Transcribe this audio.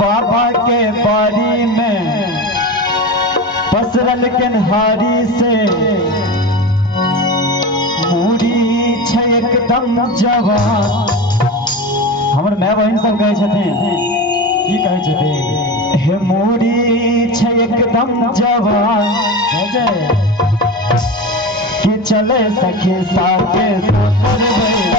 बाबा के बारी में पसरल केनहारी से मूड़ी छै एकदम जवान। हमर माय बहन सब कहे छथिन, की कहे छथिन, हे मूड़ी छै एकदम जवान कि चले सखी साथे सफर